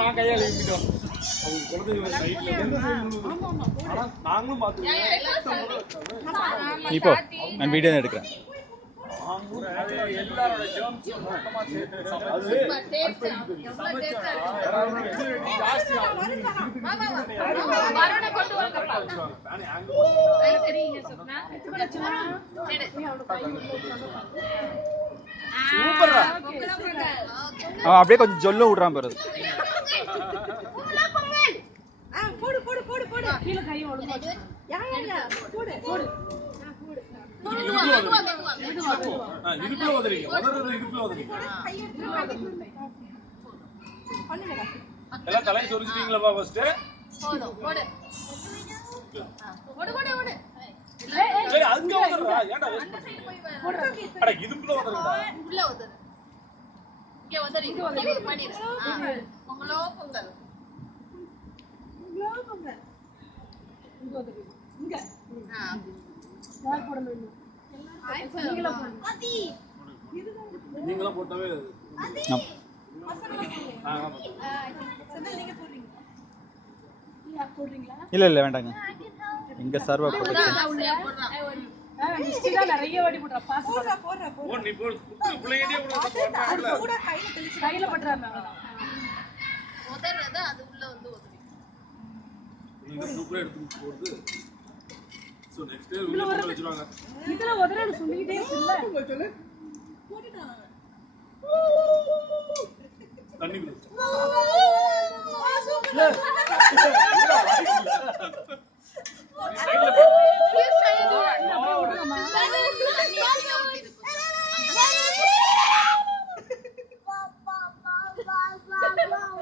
நான் கையால் இப்போ நான் வீடியோ எடுக்கிறேன். அப்படியே கொஞ்சம் ஜொல்ல விடுறான் பாரு. எல்லாம் தலையை சொரிச்சிட்டீங்களா ஃபர்ஸ்ட்? சரி அங்க வந்துறா. ஏன்டா வேஸ்ட் பண்ற? அட இதுக்குள்ள வந்துறடா. உள்ள வந்துற. இங்க வந்துற. இங்க பண்ணிரு. பொங்கலோ பொங்கல். பொங்கலோ பொங்கல். இங்க வந்துரு. இங்க. யார் போடணும்? நீங்களா போடுங்க. அதி. நீங்களா போட்டவே அதி. நீங்க போடுறீங்க. நீங்க போடுறீங்களா? இல்ல வேண்டாங்க. இங்க சர்வர் போடுறேன். மிஸ்டிகா நிறைய வாடி போடுறா. பாஸ் போடுறா. ஓ நீ போடு. புள்ளையடியே போடுறா. கூட கையில பண்றாங்க. உதறத அது உள்ள வந்து உதறி. நீங்க சூப்பரா எடுத்து போடுது. சோ நெக்ஸ்ட் டே உள்ள போட்டு வச்சிருவாங்க. இதுல உதறன்னு சொல்லிட்டே இல்ல. சொல்லு. போட்டுட்டாங்க. தண்ணி குடு.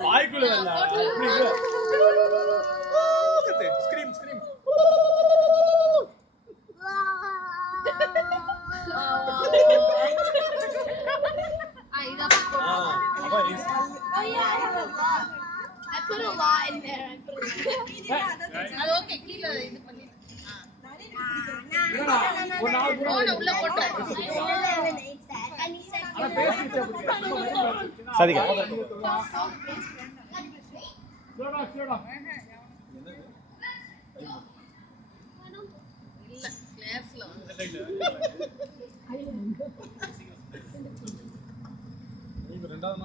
வாய்க்குள்ள வரல. Scream scream. சரிங்க. ரெண்டாவது